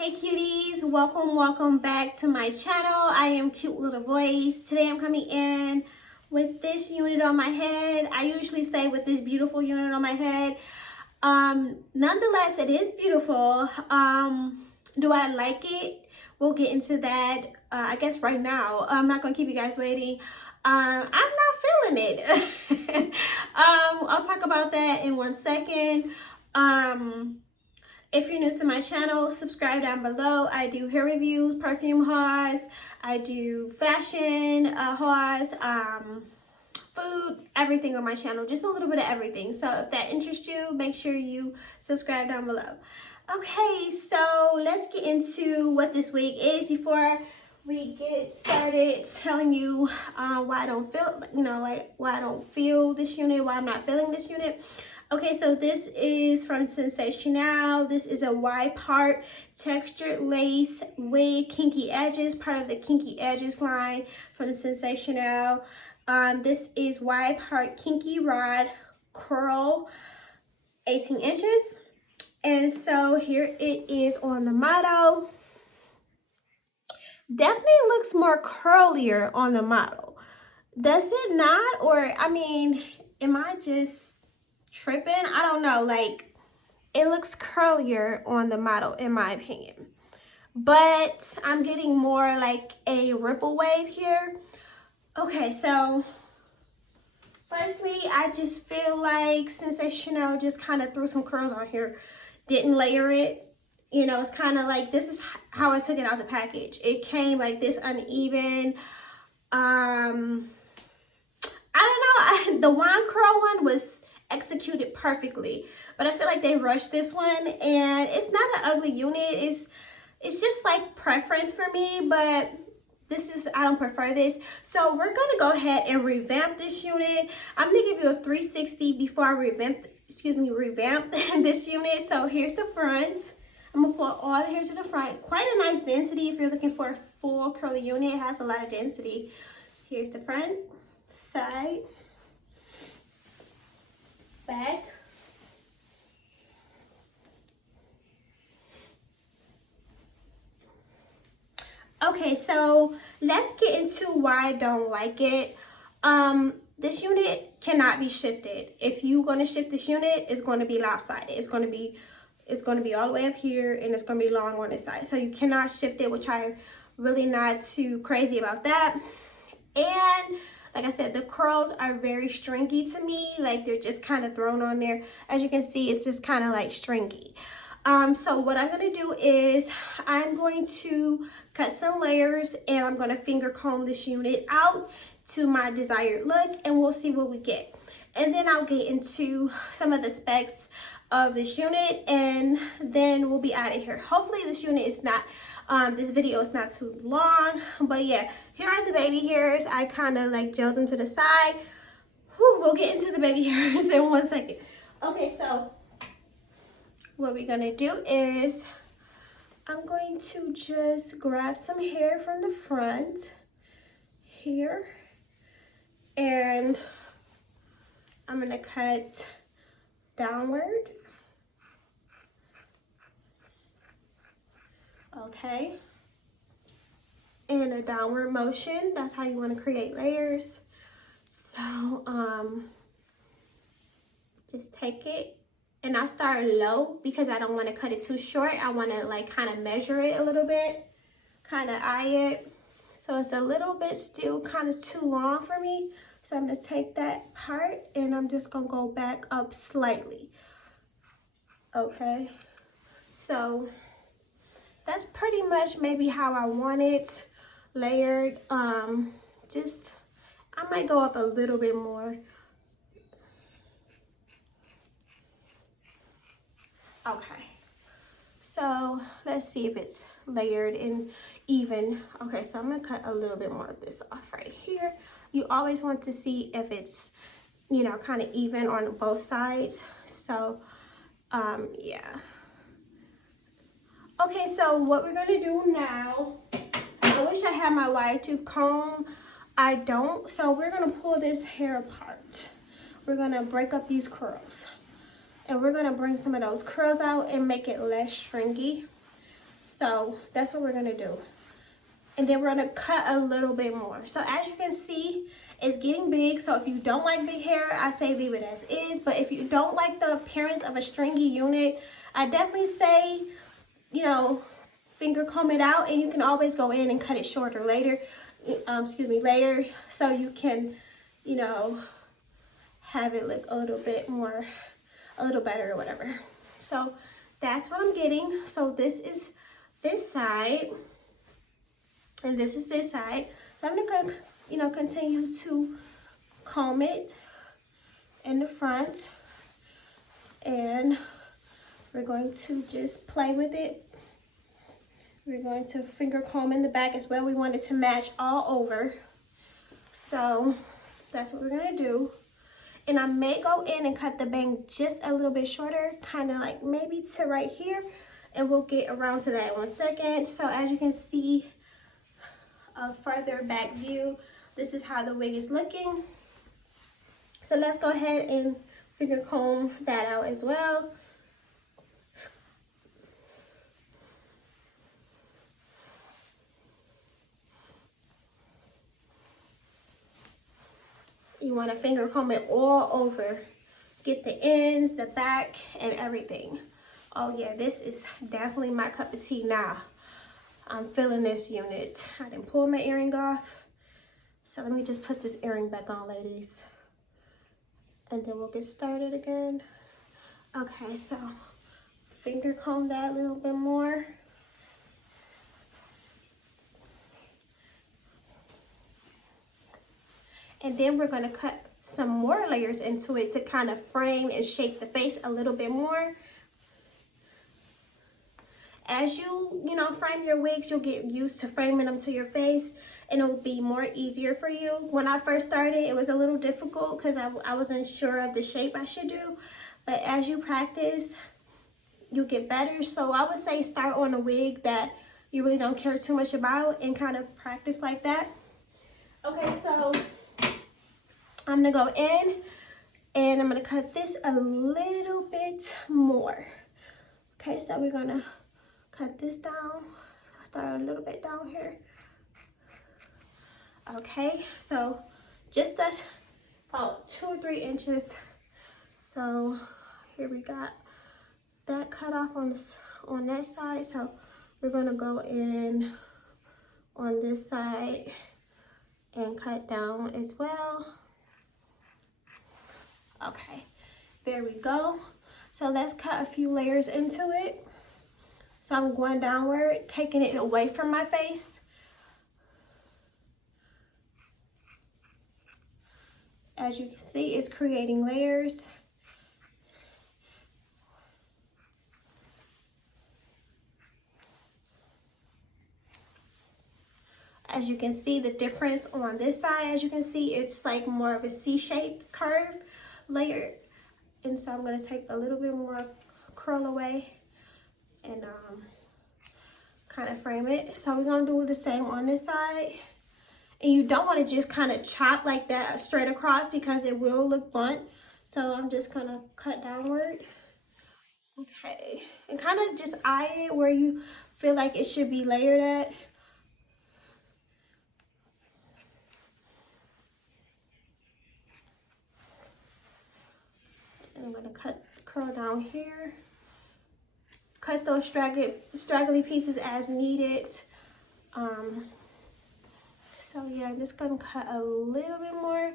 Hey cuties, welcome back to my channel. I am Cute Little Voice. Today I'm coming in with this unit on my head. I usually say with this beautiful unit on my head. Nonetheless, it is beautiful. Do I like it? We'll get into that, I guess right now. I'm not gonna keep you guys waiting. I'm not feeling it. I'll talk about that in 1 second. If you're new to my channel, subscribe down below. I do hair reviews, perfume hauls, I do fashion hauls, food, everything on my channel, just a little bit of everything. So if that interests you, make sure you subscribe down below. Okay, so let's get into what this wig is before we get started telling you why I don't feel, why I don't feel this unit, why I'm not feeling this unit. Okay, so this is from Sensationnel. This is a wide part textured lace wig, kinky edges, part of the kinky edges line from Sensationnel. This is wide part kinky rod curl, 18 inches. And so here it is on the model. Definitely looks more curlier on the model. Does it not? Or, I mean, am I just tripping? I don't know. Like, it looks curlier on the model in my opinion. But I'm getting more like a ripple wave here. Okay, so firstly, I just feel like Sensationnel just kind of threw some curls on here. Didn't layer it. You know, it's kind of like, this is how I took it out the package. It came like this uneven. I don't know. The wine curl one was executed perfectly, but I feel like they rushed this one, and it's not an ugly unit. It's just like preference for me, but I don't prefer this. So we're gonna go ahead and revamp this unit. I'm gonna give you a 360 before I revamp this unit. So here's the front. I'm gonna pull all the hair to the front. Quite a nice density if you're looking for a full curly unit. It has a lot of density. Here's the front, side, back. Okay, so let's get into why I don't like it. This unit cannot be shifted. If you're going to shift this unit, it's going to be lopsided. It's going to be all the way up here, and it's going to be long on this side. So you cannot shift it, which I'm really not too crazy about that. And like I said, the curls are very stringy to me. Like, they're just kind of thrown on there. As you can see, it's just kind of like stringy. So what I'm going to do is I'm going to cut some layers, and I'm going to finger comb this unit out to my desired look, and we'll see what we get. And then I'll get into some of the specs of this unit, and then we'll be out of here. Hopefully this unit is not, this video is not too long, but yeah, here are the baby hairs. I kind of like gelled them to the side. Whew, we'll get into the baby hairs in 1 second. Okay, so what we're gonna do is I'm going to just grab some hair from the front here, and I'm gonna cut downward. Okay, in a downward motion. That's how you want to create layers. So just take it, and I start low because I don't want to cut it too short. I want to like kind of measure it a little bit, kind of eye it. So it's a little bit still kind of too long for me. So I'm going to take that part, and I'm just going to go back up slightly. Okay, so that's pretty much maybe how I want it layered. Just, I might go up a little bit more. Okay, so let's see if it's layered and even. Okay, so I'm gonna cut a little bit more of this off right here. You always want to see if it's, you know, kind of even on both sides. So yeah. Okay, so what we're gonna do now, I wish I had my wide tooth comb. I don't, so we're gonna pull this hair apart. We're gonna break up these curls, and we're gonna bring some of those curls out and make it less stringy. So that's what we're gonna do. And then we're gonna cut a little bit more. So as you can see, it's getting big. So if you don't like big hair, I say leave it as is. But if you don't like the appearance of a stringy unit, I definitely say, you know, finger comb it out, and you can always go in and cut it shorter later. Later, so you can, you know, have it look a little bit more, a little better or whatever. So that's what I'm getting. So this is this side, and this is this side. So I'm gonna, you know, continue to comb it in the front, and we're going to just play with it. We're going to finger comb in the back as well. We want it to match all over. So that's what we're gonna do. And I may go in and cut the bang just a little bit shorter, kind of like maybe to right here, and we'll get around to that in 1 second. So as you can see, a further back view, this is how the wig is looking. So let's go ahead and finger comb that out as well. You want to finger comb it all over. Get the ends, the back, and everything. Oh yeah, this is definitely my cup of tea now. I'm feeling this unit. I didn't pull my earring off. So let me just put this earring back on, ladies. And then we'll get started again. Okay, so finger comb that a little bit more. And then we're gonna cut some more layers into it to kind of frame and shape the face a little bit more. As you know, frame your wigs, you'll get used to framing them to your face, and it'll be more easier for you. When I first started, it was a little difficult because I wasn't sure of the shape I should do. But as you practice, you'll get better. So I would say start on a wig that you really don't care too much about and kind of practice like that. Okay, so I'm gonna go in and I'm gonna cut this a little bit more. Okay, so we're gonna cut this down. Start a little bit down here. Okay, so just about 2 or 3 inches. So here we got that cut off on that side. So we're gonna go in on this side and cut down as well. Okay, there we go. So let's cut a few layers into it. So I'm going downward, taking it away from my face. As you can see, it's creating layers. As you can see the difference on this side, as you can see, it's like more of a C-shaped curve layer. And so I'm gonna take a little bit more curl away and kind of frame it. So we're gonna do the same on this side. And you don't want to just kind of chop like that straight across because it will look blunt. So I'm just gonna cut downward. Okay, and kind of just eye it where you feel like it should be layered at. And I'm gonna curl down here. Cut those straggly pieces as needed. So yeah, I'm just gonna cut a little bit more.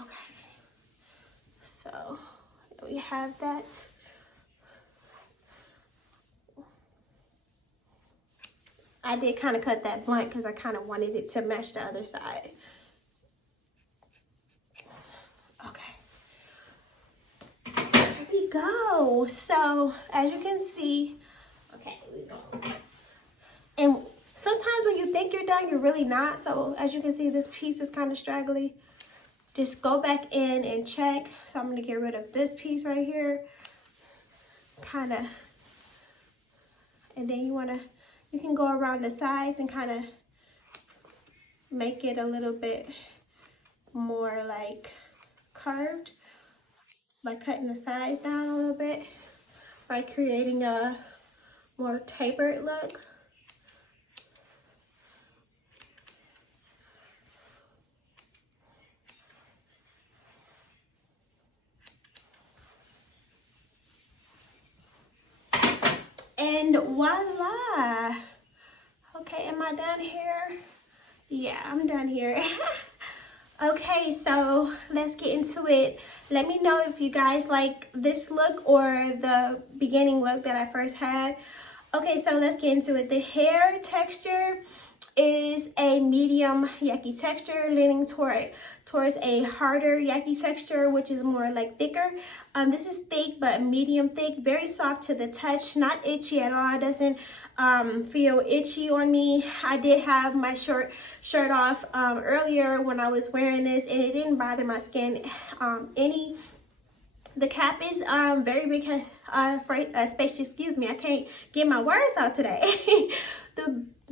Okay, so we have that. I did kind of cut that blunt because I kind of wanted it to match the other side. Okay, there we go. So as you can see, okay, here we go. And sometimes when you think you're done, you're really not. So as you can see, this piece is kind of straggly. Just go back in and check. So I'm gonna get rid of this piece right here. Kind of, and then you can go around the sides and kind of make it a little bit more like curved by cutting the sides down a little bit, by creating a more tapered look. And voila. Okay, am I done here? Yeah, I'm done here. Okay, so let's get into it. Let me know if you guys like this look or the beginning look that I first had. Okay, so let's get into it. The hair texture is a medium yaki texture, leaning towards a harder yaki texture, which is more like thicker. This is thick but medium thick, very soft to the touch, not itchy at all. It doesn't feel itchy on me. I did have my shirt off earlier when I was wearing this, and it didn't bother my skin any. The cap is very big, spacious. Excuse me, I can't get my words out today.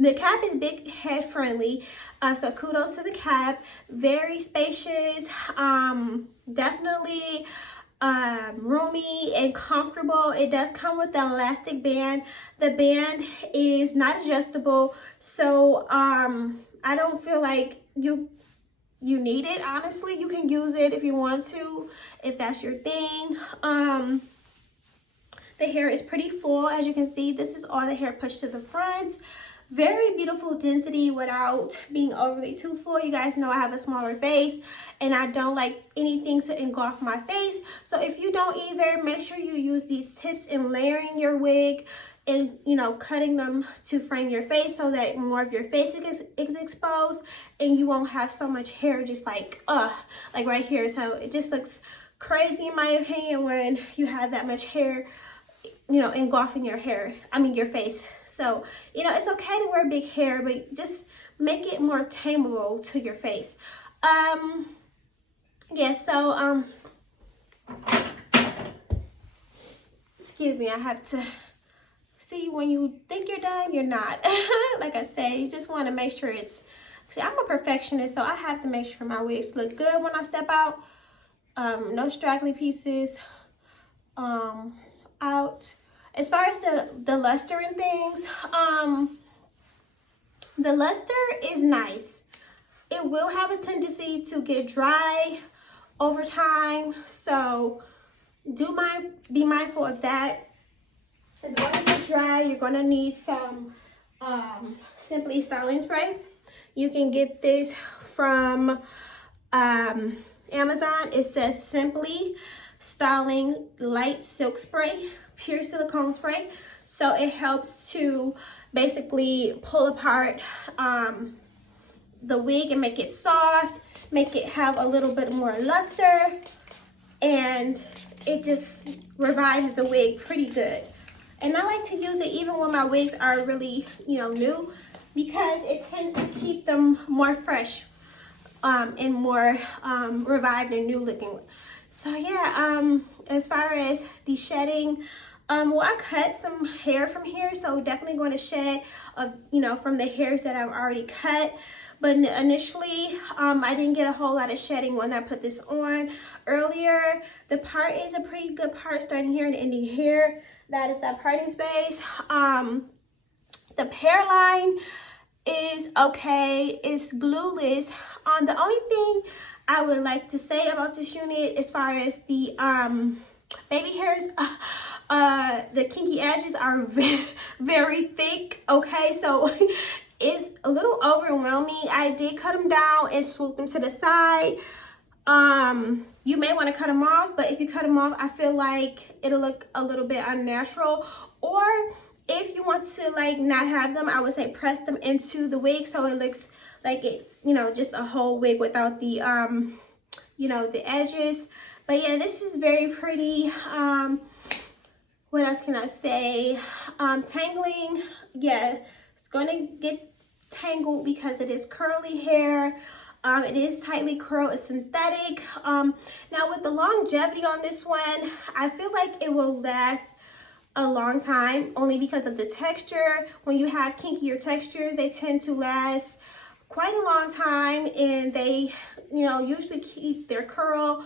The cap is big head friendly, so kudos to the cap. Very spacious, definitely roomy and comfortable. It does come with the elastic band. The band is not adjustable, so I don't feel like you need it. Honestly, you can use it if you want to, if that's your thing. The hair is pretty full. As you can see, this is all the hair pushed to the front. Very beautiful density without being overly too full. You guys know I have a smaller face and I don't like anything to engulf my face. So if you don't either, make sure you use these tips in layering your wig and, you know, cutting them to frame your face so that more of your face is exposed and you won't have so much hair just like right here. So it just looks crazy in my opinion when you have that much hair, you know, engulfing your face. So, you know, it's okay to wear big hair, but just make it more tameable to your face. Yeah, so, excuse me, I have to see when you think you're done, you're not. Like I said, you just want to make sure it's, see, I'm a perfectionist, so I have to make sure my wigs look good when I step out. No straggly pieces out. As far as the luster and things, the luster is nice. It will have a tendency to get dry over time, so be mindful of that. It's going to get dry. You're going to need some Simply styling spray. You can get this from Amazon. It says Simply Styling Light Silk Spray, pure silicone spray. So it helps to basically pull apart the wig and make it soft, make it have a little bit more luster, and it just revives the wig pretty good. And I like to use it even when my wigs are really, you know, new, because it tends to keep them more fresh and more revived and new looking. So yeah, as far as the shedding, well, I cut some hair from here, so definitely going to shed, you know, from the hairs that I've already cut. But initially, I didn't get a whole lot of shedding when I put this on earlier. The part is a pretty good part starting here and ending here. That is that parting space. The hairline is okay. It's glueless. The only thing I would like to say about this unit as far as the baby hairs, the kinky edges are very, very thick, okay? So it's a little overwhelming. I did cut them down and swoop them to the side. You may want to cut them off, but if you cut them off, I feel like it'll look a little bit unnatural. Or if you want to like not have them, I would say press them into the wig so it looks like it's, you know, just a whole wig without the you know, the edges. But yeah, this is very pretty. What else can I say? Tangling, yeah, it's gonna get tangled because it is curly hair. It is tightly curled, it's synthetic. Now with the longevity on this one, I feel like it will last a long time only because of the texture. When you have kinkier textures, they tend to last quite a long time, and they, you know, usually keep their curl.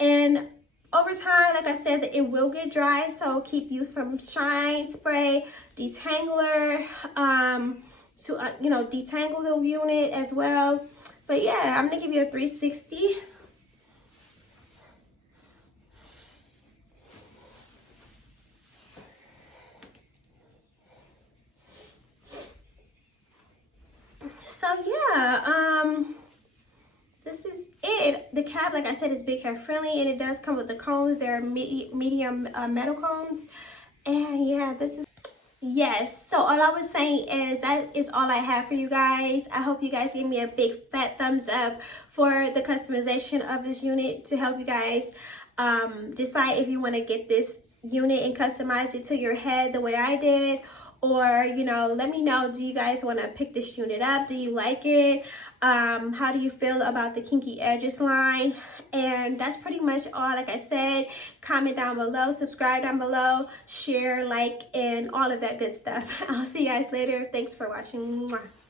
And over time, like I said, it will get dry, so keep you some shine spray, detangler, to you know, detangle the unit as well. But yeah, I'm gonna give you a 360. So yeah, this is it. The cap, like I said, is big hair friendly, and it does come with the combs. They're medium metal combs, and yeah, this is. Yes, so all I was saying is that is all I have for you guys. I hope you guys give me a big fat thumbs up for the customization of this unit to help you guys decide if you want to get this unit and customize it to your head the way I did. Or, you know, let me know, do you guys want to pick this unit up? Do you like it? How do you feel about the Kinky Edges line? And that's pretty much all. Like I said, comment down below, subscribe down below, share, like, and all of that good stuff. I'll see you guys later. Thanks for watching. Mwah.